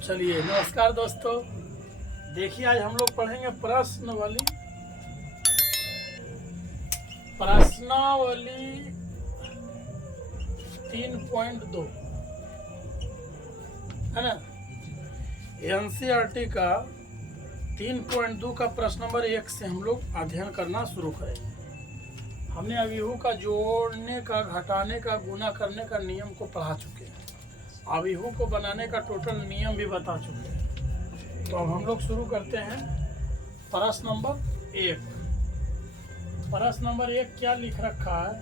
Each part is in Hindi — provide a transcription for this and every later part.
चलिए नमस्कार दोस्तों। देखिए आज हम लोग पढ़ेंगे प्रश्नावली 3.2 है ना। एनसीईआरटी का 3.2 का प्रश्न नंबर 1 से हम लोग अध्ययन करना शुरू करें। हमने अवयवों का जोड़ने का, घटाने का, गुणा करने का नियम को पढ़ा चुके हैं। अवयवों को बनाने का टोटल नियम भी बता चुके हैं। तो अब हम लोग शुरू करते हैं प्रश्न नंबर 1। प्रश्न नंबर 1 क्या लिख रखा है?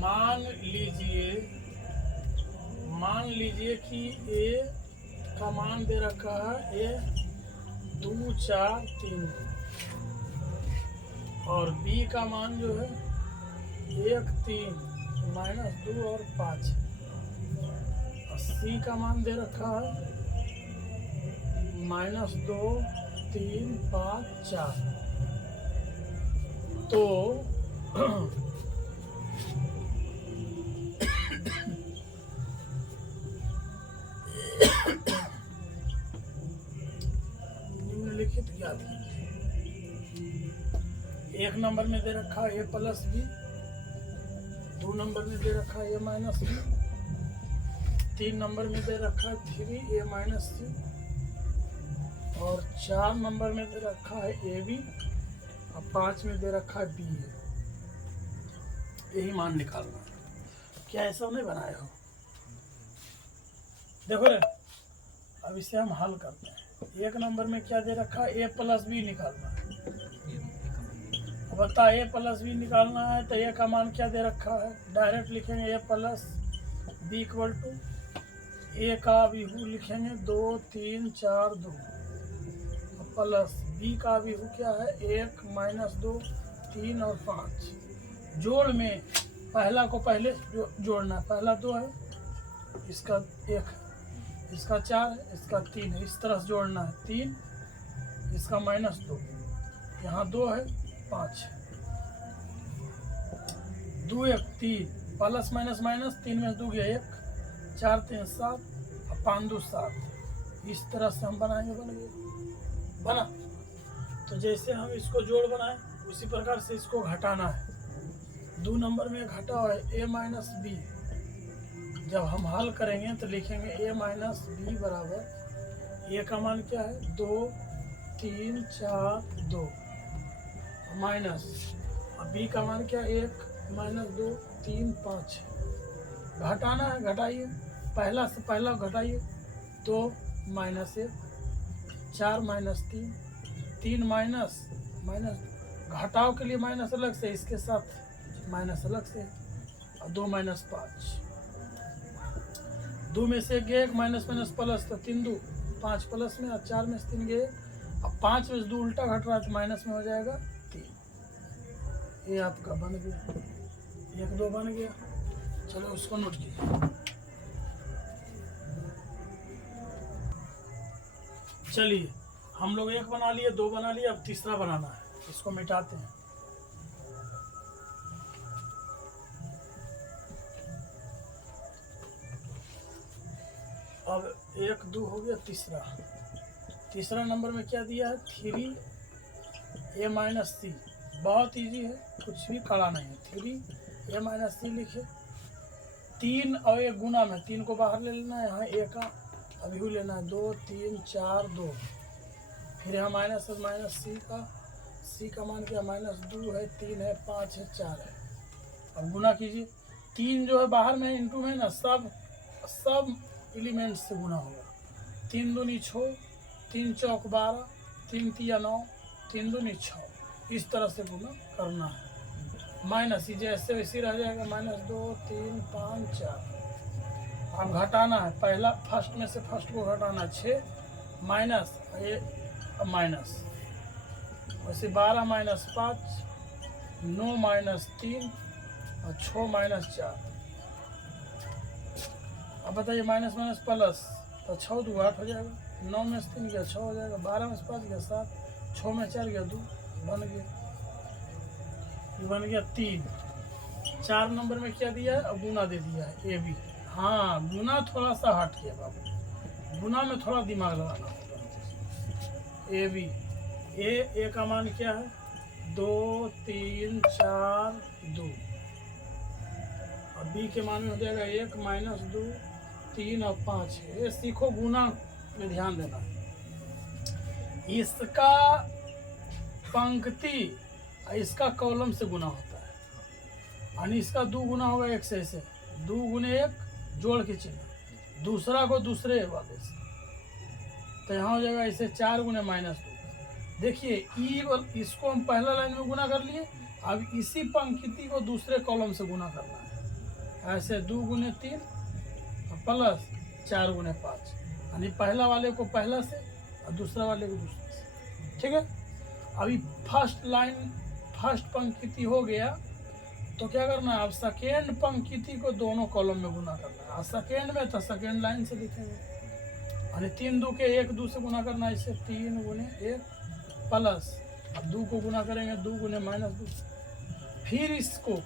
मान लीजिए कि ए का मान दे रखा है ए 2 4 3 और बी का मान जो है 1 3 -2 और 5। सी का मान दे रखा है -2 3 5 4। तो निम्नलिखित ज्ञात कीजिए। 1 नंबर में दे रखा है a प्लस बी, 2 नंबर में दे रखा है a माइनस बी, 3 नंबर में दे रखा है 3a माइनस सी और 4 नंबर में दे रखा है ए बी और 5 में दे रखा है बी ए। यही मान निकालना है। क्या ऐसा नहीं बनाए हो? देखो रे, अब इसे हम हल करते हैं। 1 नंबर में क्या दे रखा है? ए प्लस बी निकालना है। अब बता, ए प्लस बी निकालना है तो ए का मान क्या दे रखा है? डायरेक्ट लिखेंगे ए प्लस बी इक्वल टू ए का अभिहू लिखेंगे 2 3 4 2 प्लस बी का अभिहू क्या है? 1 -2 3 और 5। जोड़ में पहला को पहले जोड़ना। पहला 2 है, इसका 1 है, इसका 4 है, इसका 3 है। इस तरह से जोड़ना है। 3, इसका -2, यहाँ 2 है, 5 है। 2 1 3 प्लस माइनस माइनस 3 में 2 गया 1, 4 3 7 और 5 2 7। इस तरह से हम बनाएंगे। बन गया बना। तो जैसे हम इसको जोड़ बनाए उसी प्रकार से इसको घटाना है। 2 नंबर में घटा हुआ है a माइनस बी। जब हम हल करेंगे तो लिखेंगे a माइनस बी बराबर a का मान क्या है? 2 3 4 2 माइनस और b का मान क्या? 1 -2 3 5। घटाना है, घटाइए। पहला से पहला घटाइए। 2 -1 4 -3 3 माइनस घटाव के लिए माइनस अलग से, इसके साथ माइनस अलग से और 2 -5। 2 में से गए 1 माइनस प्लस तो 3 2 5 प्लस में और 4 में से 3 गए। अब 5 में से 2 उल्टा घट रहा है तो माइनस में हो जाएगा 3। ये आपका बन गया। 1 2 बन गया। चलो उसको नोट कीजिए। चलिए हम लोग 1 बना लिए, 2 बना लिए, अब तीसरा बनाना है। इसको मिटाते हैं। अब 1 2 हो गया। तीसरा नंबर में क्या दिया है? 3a माइनस सी। बहुत इजी है, कुछ भी कड़ा नहीं है। 3a माइनस सी लिखे। 3 और 1 गुना में 3 को बाहर ले लेना है। यहाँ a का अभिहू लेना है 2 3 4 2। फिर यहाँ माइनस सी का मान क्या? -2 है, 3 है, 5 है, 4 है। अब गुना कीजिए। 3 जो है बाहर में इंटू में ना, सब एलिमेंट से गुना होगा। 3 दूनी 6, 3 चौक 12, 3 तिया 9, 3 दूनी 6। इस तरह से गुना करना है। माइनस जैसे वैसे रह जाएगा। -2 3 5 4। अब घटाना है। पहला फर्स्ट में से फर्स्ट को घटाना 6 माइनस ये माइनस, वैसे 12 -5 9 -3 और 6 -4। अब बताइए माइनस प्लस तो 6 2 8 हो जाएगा। 9 में से 3 गया 6 हो जाएगा। 12 में से 5 गया 7, 6 में 4 गया 2 बन गया। ये बन गया 3। 4 नंबर में क्या दिया है? अब गुना दे दिया है ए बी। हाँ, गुना थोड़ा सा हट गया बाबू। गुना में थोड़ा दिमाग लगाना होगा। ए बी, ए का मान क्या है 2 3 4 2, और बी के मान में हो जाएगा 1 माइनस 2 3 और 5 है। ये सीखो गुना में ध्यान देना। इसका पंक्ति इसका कॉलम से गुना होता है, यानी इसका 2 गुना होगा 1 से, ऐसे 2 गुने 1 जोड़ के चिन्ह, दूसरा को दूसरे वाले से, तो यहाँ हो जाएगा इसे 4 गुने माइनस 2। देखिए इसको हम पहला लाइन में गुना कर लिए, अब इसी पंक्ति को दूसरे कॉलम से गुना करना है। ऐसे 2 गुने 3 प्लस 4 गुने 5, यानी पहला वाले को पहला से और दूसरा वाले को दूसरे से। ठीक है, अभी फर्स्ट पंक्ति हो गया, तो क्या करना है, अब सेकेंड पंक्ति को दोनों कॉलम में गुना करना है। और सेकेंड में तो सेकेंड लाइन से लिखेंगे, यानी 3 2 के 1 2 से गुना करना है, इसे 3 गुने 1 प्लस, अब 2 को गुना करेंगे 2 गुने माइनस 2, फिर इसको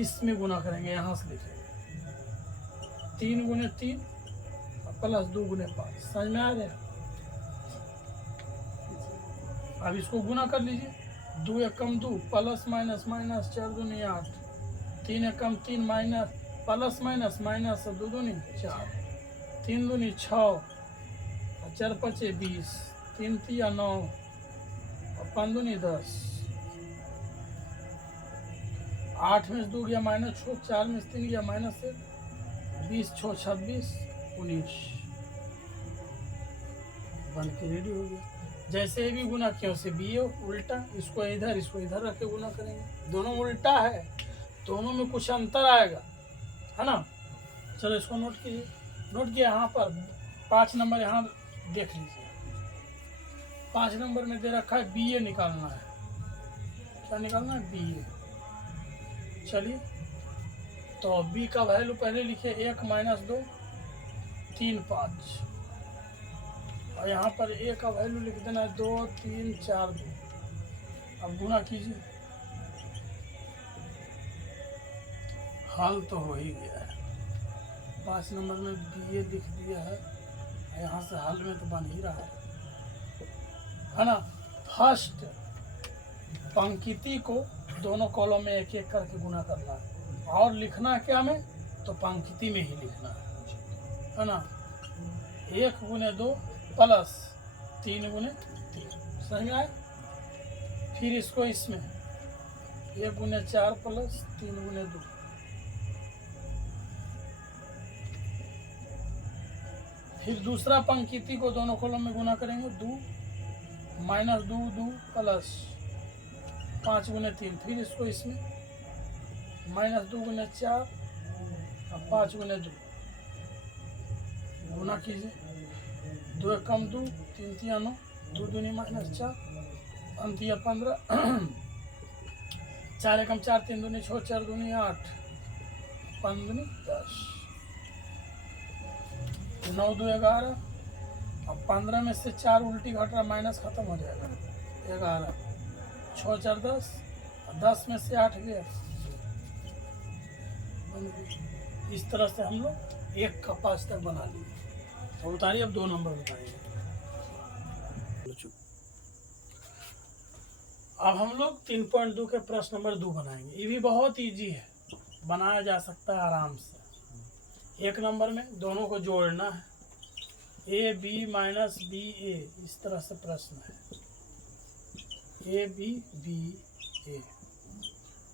इसमें गुना करेंगे, यहाँ से लिखेंगे 3 गुने 3 प्लस 2 गुने 5। समझ में आ रहा है? अब इसको गुना कर लीजिए, 2 1 कम 2 प्लस माइनस माइनस 4 दूनी 8, 3 1 कम 3 माइनस प्लस माइनस माइनस 2 दूनी 4, 3 दूनी 6, 4 5 20, 3 3 9 और 5 दूनी 10, 8 में 2 गया माइनस 6, 4 में 3 गया माइनस 1, 20 6 26 19 बन के रेडी हो गया। जैसे भी गुना किया उसे बी उल्टा, इसको इधर रख के गुना करेंगे, दोनों उल्टा है, दोनों में कुछ अंतर आएगा, है ना। चलो इसको नोट कीजिए, नोट किया यहाँ पर 5 नंबर यहाँ देख लीजिए, 5 नंबर में दे रखा है बी ए निकालना है। क्या निकालना है? बी ए। चलिए, तो बी का वैल्यू पहले लिखे 1 माइनस 2 3 5, और यहाँ पर ए का वैल्यू लिख देना है 2 3 4 2। अब गुना कीजिए, हल तो हो ही गया है। 5 नंबर में बी ए लिख दिया है, यहाँ से हल में तो बन ही रहा है ना। फर्स्ट पंक्ति को दोनों कॉलम में एक एक करके गुना करना है, और लिखना क्या में, तो पंक्ति में ही लिखना है ना। 1 गुने 2 प्लस 3 गुने 3, समझ में आए। फिर इसको इसमें 1 गुने 4 प्लस 3 गुने 2, फिर दूसरा पंक्ति को दोनों कॉलम में गुना करेंगे, 2 माइनस 2 2 प्लस 5 गुने 3, फिर इसको इसमें माइनस 2 गुने 4 और 5 गुने 2 गुना कीजिए, 2 1 कम 2 3 3 9, 2 दूनी माइनस 4 अंतिया 15, 4 1 कम 4 3 दूनी 6 4 दूनी 8 5 दूनी 10, 9 2 11, अब 15 में से 4 उल्टी घट रहा, माइनस खत्म हो जाएगा, 11 6 4 10, 10 में से 8 गया। इस तरह से हम लोग 1 का 5 तक बना लिए। तो उतारिए, अब 2 नंबर बताइए। अब हम लोग 3.2 के प्रश्न नंबर 2 बनाएंगे। ये भी बहुत इजी है, बनाया जा सकता है आराम से। 1 नंबर में दोनों को जोड़ना है, ए बी माइनस बी ए, इस तरह से प्रश्न है। ए बी बी ए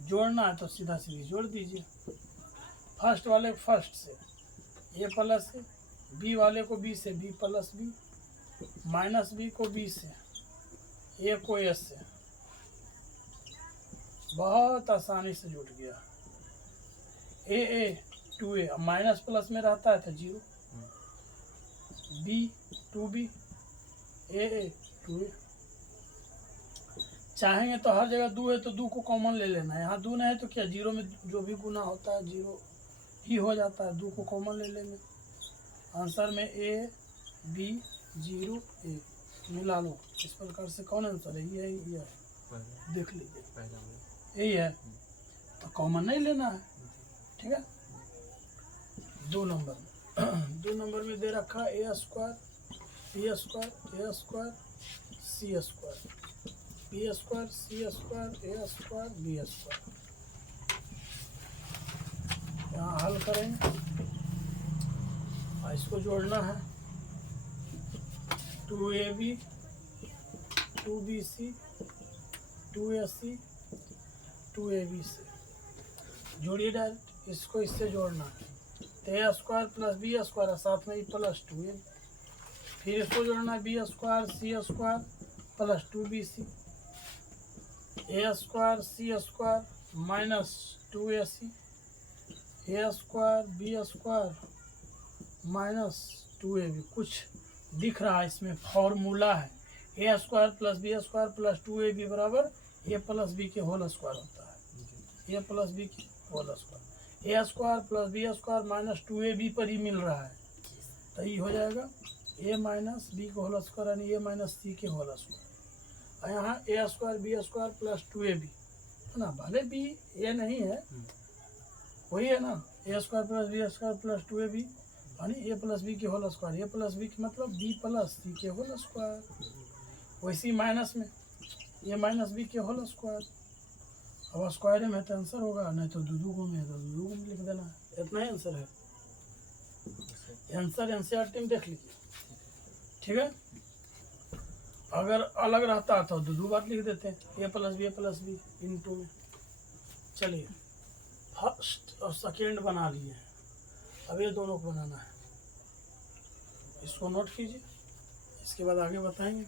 जोड़ना है, तो सीधा सीधी जोड़ दीजिए। फर्स्ट वाले को फर्स्ट से, ए प्लस ए, बी वाले को बी से, B plus B, minus B को बी से, ए को एस से, बहुत आसानी से जुट गया। ए 2a, माइनस प्लस में रहता है तो 0, बी 2b, ए 2a। चाहेंगे तो हर जगह 2 है तो 2 को कॉमन ले लेना है, यहाँ 2 नहीं है तो क्या 0 में जो भी गुना होता है 0 ही हो जाता है, 2 को कॉमन ले लेंगे। आंसर में ए बी 0 ए मिला लो। इस प्रकार से कौन आंसर है? ये है, देख लीजिए यही है, तो कॉमन नहीं लेना है। ठीक है, 2 नंबर में 2 नंबर में दे रखा है a² B square A square C square, B square C square A square B square. यहाँ हल करेंगे और इसको जोड़ना है 2ab 2bc 2ac 2ab से जोड़िए डायरेक्ट, इसको इससे जोड़ना है तो A square plus B square साथ में ही प्लस 2ab, फिर इसको जोड़ना है B square C square plus 2bc A square C square minus 2ac A square B square minus 2ab। कुछ दिख रहा है इसमें फॉर्मूला है, A square plus B square plus 2ab बराबर ए प्लस बी के होल स्क्वायर होता है, ए प्लस बी के whole square, A square plus B square minus 2ab पर ही मिल रहा है तो ये हो जाएगा ए माइनस बी के होल स्क्वायर यानी ए माइनस सी के होल स्क्वायर। और यहाँ A square B square plus 2ab है ना, भले बी ए नहीं है वही है ना, A square plus B square plus 2ab यानी ए प्लस बी के whole square, A plus B के मतलब बी प्लस सी के होल स्क्वायर, वैसी माइनस में ए माइनस बी के होल स्क्वायर। अब स्क्वायर में तो आंसर होगा, नहीं तो दूधू में है तो दूधू में लिख देना है, इतना ही आंसर है। आंसर एनसीईआरटी में देख लीजिए, ठीक है। अगर अलग रहता तो दो बार लिख देते हैं ए प्लस बी इंटू में। चलिए फर्स्ट और सेकेंड बना लिए हैं, अब ये दोनों को बनाना है, इसको नोट कीजिए, इसके बाद आगे बताएंगे।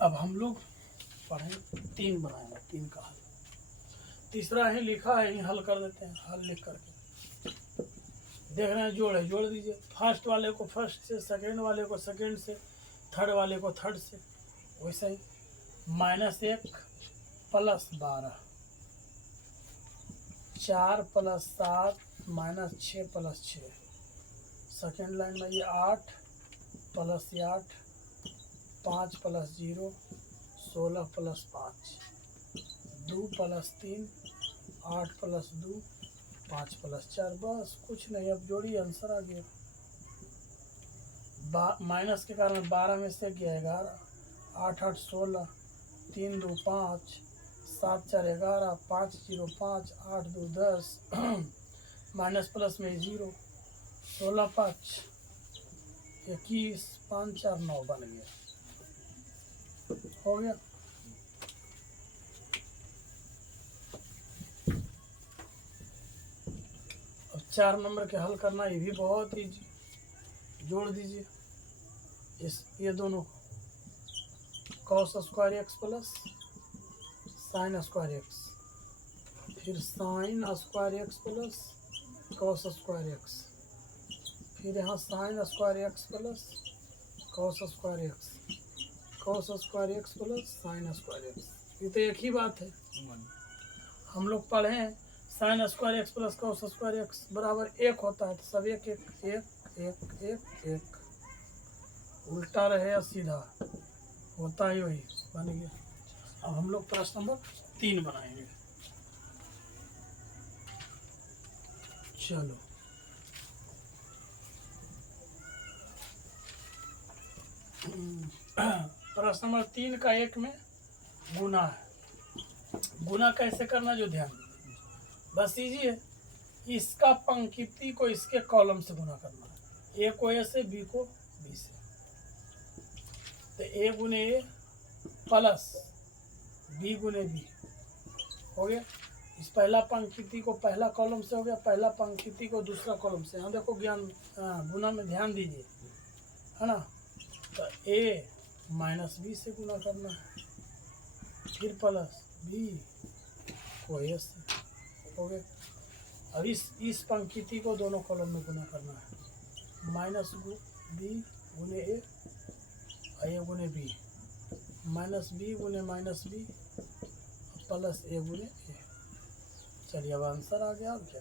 अब हम लोग पढ़ेंगे 3 बनाएंगे, 3 का हल, तीसरा है लिखा है, हल कर देते हैं, हल लिख करके देख रहे हैं, जोड़ दीजिए, फर्स्ट वाले को फर्स्ट से, सेकेंड वाले को सेकेंड से, थर्ड वाले को थर्ड से, वैसे ही -1 plus 12 4 plus 7 -6 plus 6, second line में ये 8 plus 8 5 plus 0 16 plus 5 2 plus 3 8 plus 2 5 plus 4, बस कुछ नहीं। अब जोड़ी आंसर आ गया, माइनस के कारण 12 में से गया 11, 8 8 16 3 2 5 7 4 11 5 0 5 8 2 10 माइनस प्लस में 0 16 5 21 5 4 9 बन गया, हो गया। अब 4 नंबर के हल करना, ये भी बहुत ईजी, जोड़ दीजिए ये दोनों cos square X plus sine square X, फिर sine square X plus cos square X, फिर यहाँ sine square X plus cos square X, cos square X plus sine square X, ये तो एक ही बात है। हम लोग पढ़े हैं sign square X plus cos square x बराबर 1 होता है, तो सब एक एक एक एक एक एक, उल्टा रहे या सीधा होता ही वही बन गया। अब हम लोग प्रश्न नंबर 3 बनाएंगे, चलो प्रश्न नंबर 3 का 1 में गुना है, गुना कैसे करना जो ध्यान दीजिए, बस इजी है, इसका पंक्ति को इसके कॉलम से गुना करना है, ए को ए से बी को बी से, तो ए गुने ए प्लस बी गुने बी हो गया। इस पहला पंक्ति को पहला कॉलम से हो गया, पहला पंक्ति को दूसरा कॉलम से। यहाँ देखो ज्ञान गुना में ध्यान दीजिए, है ना, तो ए माइनस बी से गुना करना है, फिर प्लस बी को ए से, हो गया। अब इस पंक्ति को दोनों कॉलम में गुना करना है, माइनस बी गुने ए और ए गुने बी, माइनस बी गुने माइनस बी प्लस ए गुने ए। चलिए अब आंसर आ गया। अब क्या,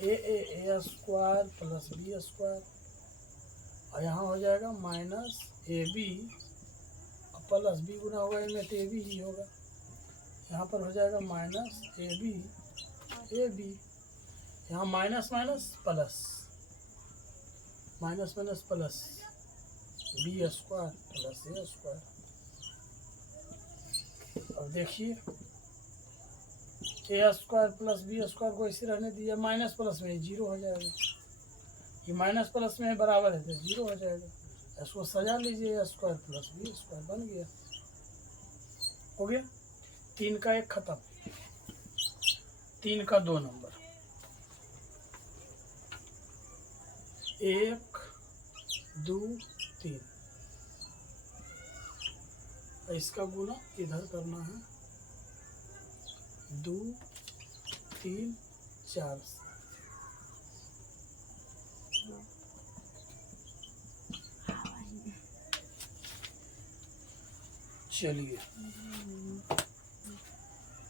A square plus B square, और यहाँ हो जाएगा minus A B plus B गुना होगा इनमें तो ए बी ही होगा, यहाँ पर हो जाएगा माइनस ए बी यहाँ minus minus plus, minus minus plus, B square plus A square. अब देखिए A square plus B square को इसे रहने दीजिए, माइनस प्लस में जीरो हो जाएगा, ये माइनस प्लस में बराबर है तो जीरो हो जाएगा। इसको सजा लीजिए, ए स्क्वायर प्लस बी स्क्वायर बन गया, हो गया। 3 का 1 खत्म, 3 का 2 नंबर, 1 2 3, इसका गुना इधर करना है 2 3 4 से। चलिए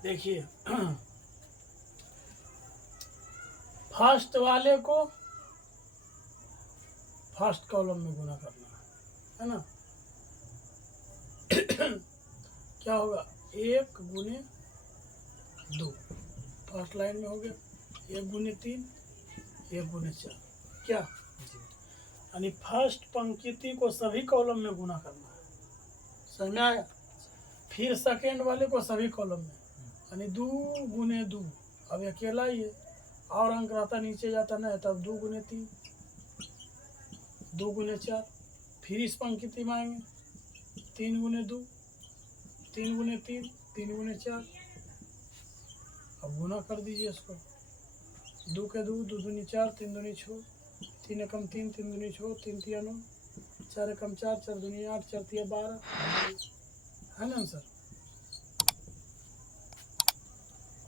देखिए, फर्स्ट वाले को फर्स्ट कॉलम में गुना करना है ना। क्या होगा, 1 गुने 2 फर्स्ट लाइन में हो गया, 1 गुने 3, 1 गुने 4, क्या यानी फर्स्ट पंक्ति को सभी कॉलम में गुना करना है, समझ में आया। फिर सेकेंड वाले को सभी कॉलम में, यानी 2 गुने 2, अब अकेला ही है, और अंक रहता नीचे जाता ना, तब 2 गुने 3, 2 गुने 4, फिर इस पंक्ति में आएंगे 3 गुने 2, 3 गुने 3, 3 गुने 4। अब गुना कर दीजिए इसको, 2 के 2, 2 दूनी 4, 3 दूनी 6, 3 एकम 3, 3 दूनी 6, 3 तिया 9, 4 एकम 4, 4 दूनी 8, 4 तिया 12, है ना आंसर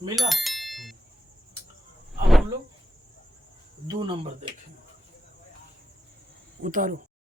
मिला। अब हम लोग 2 नंबर देखेंगे, उतारो।